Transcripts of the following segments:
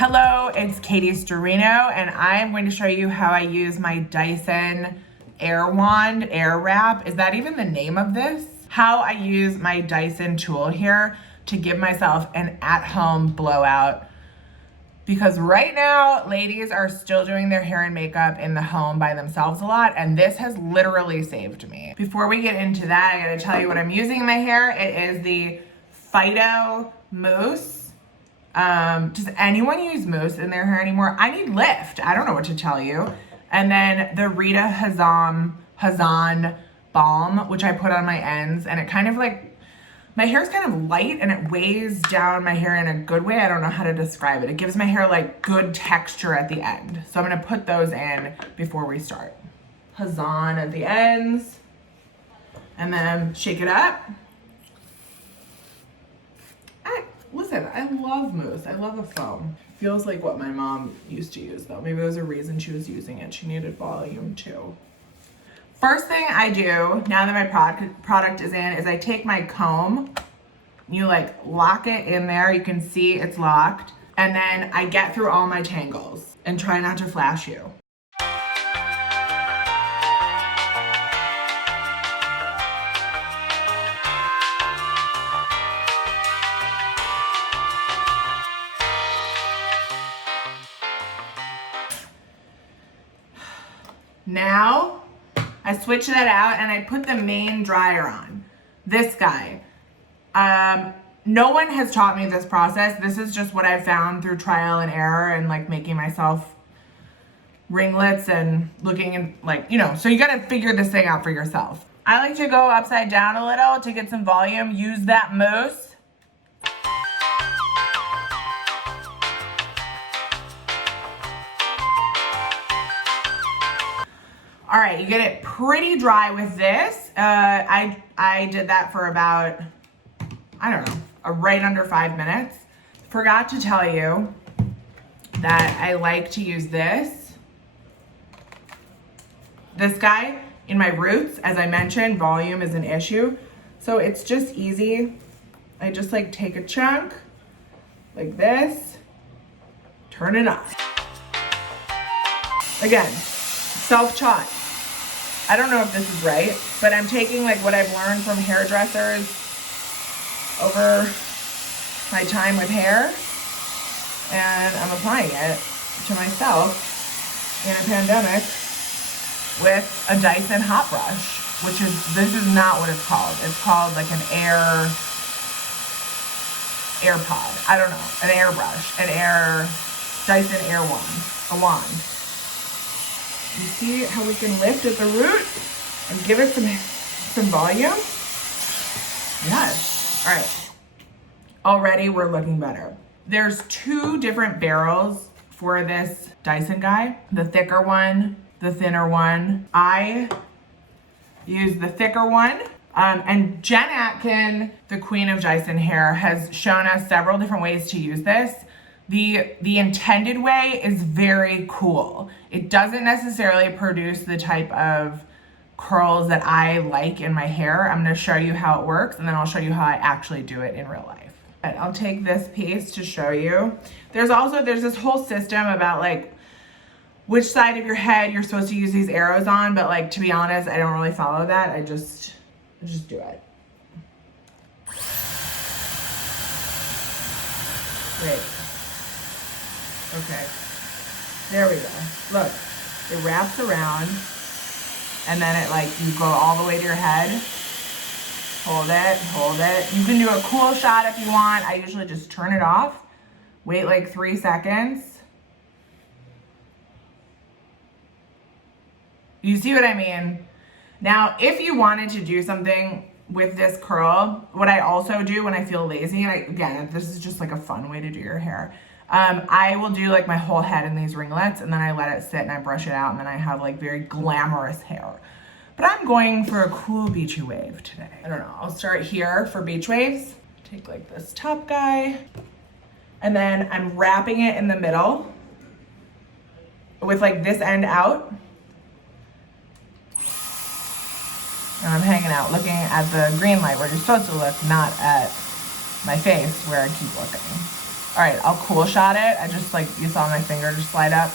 Hello, it's Katie Storino, and I'm going to show you how I use my Dyson Airwrap. Is that even the name of this? How I use my Dyson tool here to give myself an at-home blowout. Because right now, ladies are still doing their hair and makeup in the home by themselves a lot, and this has literally saved me. Before we get into that, I gotta tell you what I'm using in my hair. It is the Phyto Mousse. Does anyone use mousse in their hair anymore? I need lift. I don't know what to tell you. And then the Rita Hazan balm, which I put on my ends, and it kind of like, my hair's kind of light and it weighs down my hair in a good way. I don't know how to describe it. It gives my hair like good texture at the end. So I'm gonna put those in before we start. Hazan at the ends, and then shake it up. Listen, I love mousse. I love a foam. Feels like what my mom used to use though. Maybe there was a reason she was using it. She needed volume too. First thing I do, now that my product is in, is I take my comb. You like lock it in there. You can see it's locked. And then I get through all my tangles and try not to flash you. Now, I switch that out and I put the main dryer on. This guy. No one has taught me this process. This is just what I found through trial and error and like making myself ringlets and looking in like, you know, so you gotta figure this thing out for yourself. I like to go upside down a little to get some volume. Use that mousse. All right, you get it pretty dry with this. I did that for about, I don't know, right under 5 minutes. Forgot to tell you that I like to use this guy in my roots. As I mentioned, volume is an issue. So it's just easy. I just like take a chunk like this, turn it off. Again, self-taught. I don't know if this is right, but I'm taking like what I've learned from hairdressers over my time with hair, and I'm applying it to myself in a pandemic with a Dyson hot brush, which is, this is not what it's called. It's called like an air pod. I don't know, an air brush, Dyson air wand, a wand. You see how we can lift at the root and give it some volume? Yes. All right. Already we're looking better. There's 2 different barrels for this Dyson guy. The thicker one, the thinner one. I use the thicker one. And Jen Atkin, the queen of Dyson hair, has shown us several different ways to use this. The intended way is very cool. It doesn't necessarily produce the type of curls that I like in my hair. I'm gonna show you how it works, and then I'll show you how I actually do it in real life. And I'll take this piece to show you. There's this whole system about like which side of your head you're supposed to use these arrows on, but like, to be honest, I don't really follow that. I just do it. Great. Okay, there we go. Look, it wraps around, and then it like, you go all the way to your head. Hold it. You can do a cool shot if you want. I usually just turn it off, wait like 3 seconds. You see what I mean? Now, if you wanted to do something with this curl, what I also do when I feel lazy, and again, this is just like a fun way to do your hair. I will do like my whole head in these ringlets, and then I let it sit and I brush it out, and then I have like very glamorous hair. But I'm going for a cool beachy wave today. I don't know, I'll start here for beach waves. Take like this top guy, and then I'm wrapping it in the middle with like this end out. And I'm hanging out looking at the green light where you're supposed to look, not at my face where I keep looking. All right, I'll cool shot it. I just like, you saw my finger just slide up.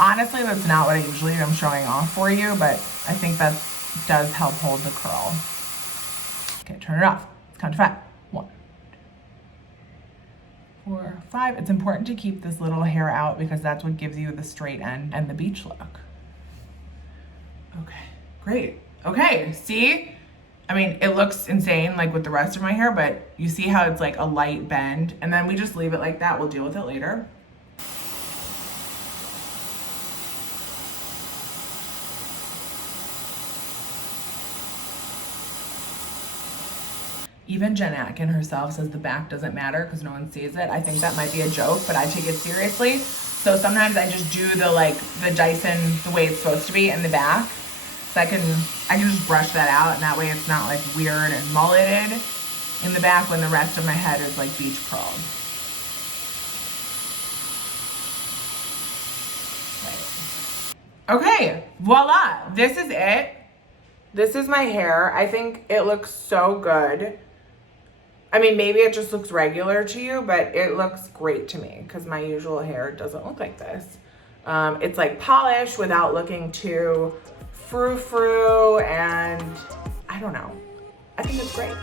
Honestly, that's not what I usually do. I'm showing off for you, but I think that does help hold the curl. Okay, turn it off. Let's count to 5. 1, 4, 5. It's important to keep this little hair out because that's what gives you the straight end and the beach look. Okay, great. Okay, see? I mean, it looks insane like with the rest of my hair, but you see how it's like a light bend, and then we just leave it like that. We'll deal with it later. Even Jen Atkin herself says the back doesn't matter because no one sees it. I think that might be a joke, but I take it seriously. So sometimes I just do the Dyson the way it's supposed to be in the back. So I can just brush that out, and that way it's not like weird and mulleted in the back when the rest of my head is like beach curled. Okay, voila, this is it. This is my hair. I think it looks so good. I mean, maybe it just looks regular to you, but it looks great to me because my usual hair doesn't look like this. It's like polished without looking too frou-frou, and I don't know. I think it's great.